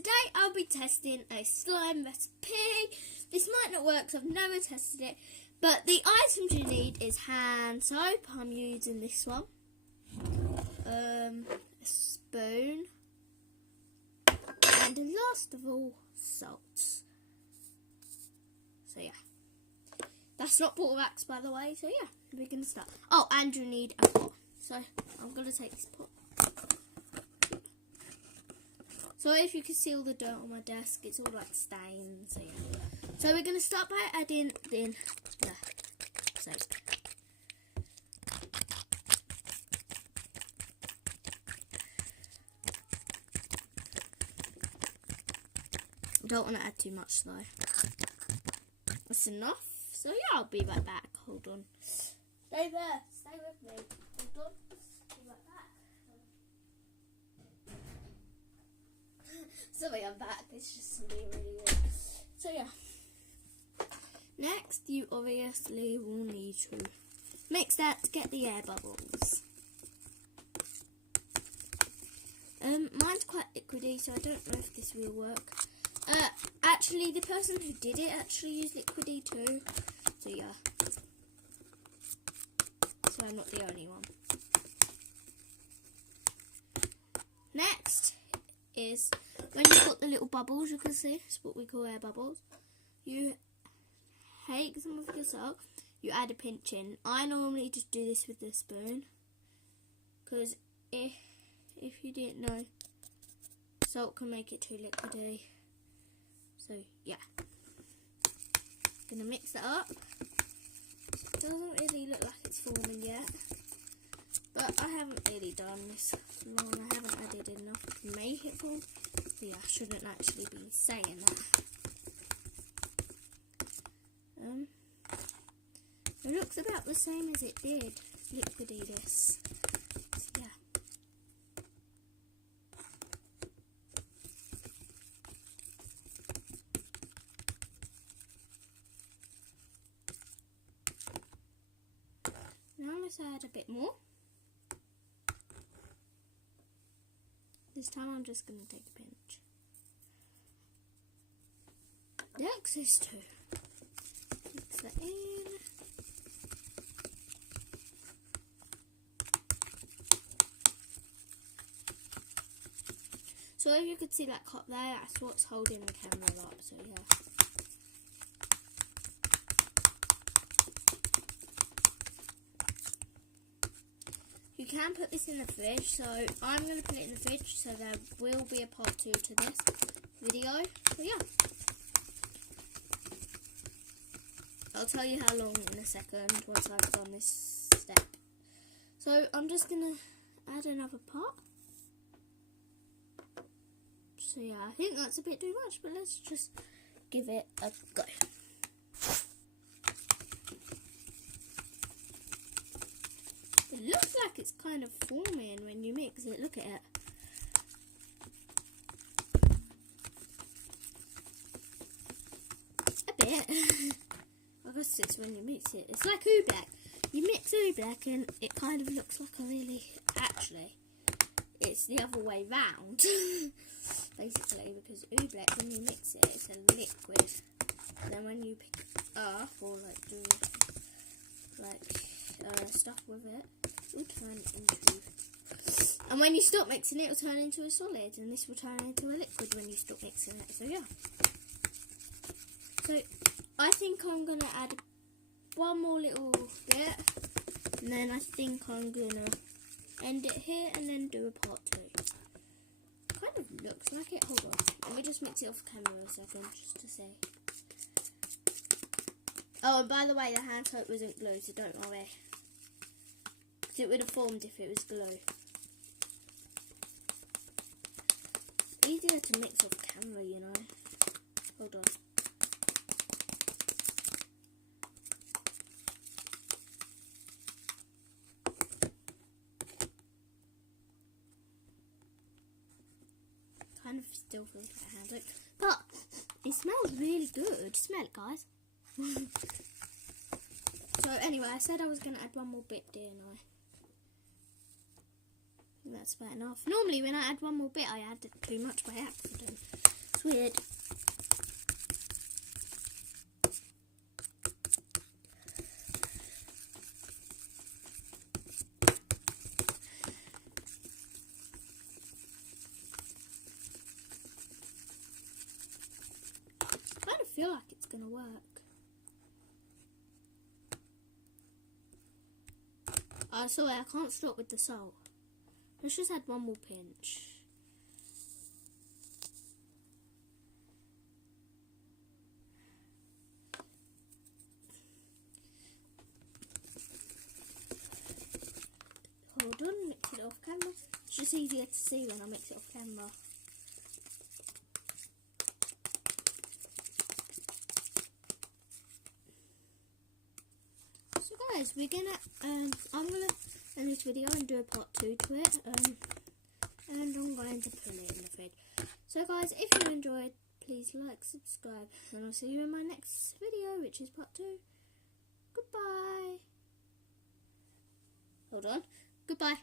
today I'll be testing a slime recipe. This might not work because I've never tested it, but the items you need is hand soap. I'm using this one. A spoon. And last of all, salt. So yeah. That's not bottle wax, by the way. So yeah, we're going to start. Oh, and you need a pot. So I'm going to take this pot. So if you can see all the dirt on my desk, it's all like stains. So yeah. So we're going to start by adding in the soap. Don't want to add too much though. That's enough. So yeah, I'll be right back. Hold on. Stay there. Stay with me. Hold on. Be right back. Sorry, I'm back. It's just something really weird. So yeah. Next, you obviously will need to mix that to get the air bubbles. Mine's quite liquidy, so I don't know if this will work. Actually, the person who did it actually used liquidy too. So yeah. So I'm not the only one. Next is when you've got the little bubbles, you can see, it's what we call air bubbles. You take some of your salt, you add a pinch in. I normally just do this with the spoon, because if you didn't know, salt can make it too liquidy. So yeah, gonna mix it up. Doesn't really look like it's forming yet, but I haven't really done this long. I haven't added enough to make it form. So yeah, I shouldn't actually be saying that. It looks about the same as it did. Liquidy this. So yeah. Now let's add a bit more. This time I'm just going to take a pinch. Next is to mix that in. So if you could see that cup there, that's what's holding the camera up, so yeah. You can put this in the fridge, so I'm going to put it in the fridge, so there will be a part 2 to this video. So yeah, I'll tell you how long in a second once I've done this step. So I'm just going to add another pot. So yeah, I think that's a bit too much, but let's just give it a go. It looks like it's kind of forming when you mix it. Look at it. A bit. I guess it's when you mix it. It's like oobleck. You mix oobleck and it kind of looks like a really... Actually, it's the other way round. Basically, because oobleck, when you mix it, it's a liquid. And then when you pick it up or like do stuff with it, will turn into, and when you stop mixing it, will turn into a solid, and this will turn into a liquid when you stop mixing it. So yeah. So I think I'm gonna add one more little bit, and then I think I'm gonna end it here and then do a part 2. Kind of looks like it. Hold on, let me just mix it off camera a second just to see. Oh, and by the way, the hand soap wasn't glue, so don't worry. It would have formed if it was glue. Easier to mix off camera, you know. Hold on. Kind of still feels like hand soap, but it smells really good. Smell it, guys. So anyway, I said I was going to add one more bit, didn't I? I think that's about enough. Normally when I add one more bit, I add too much by accident. It's weird. I kind of feel like it's going to work. Sorry, I can't stop with the salt. Let's just add one more pinch. Hold on, mix it off camera. It's just easier to see when I mix it off camera. So guys, we're gonna I'm gonna end this video and do a part 2 to it. And I'm going to put it in the fridge. So guys, if you enjoyed, please like, subscribe, and I'll see you in my next video, which is part 2. Goodbye. Hold on. Goodbye.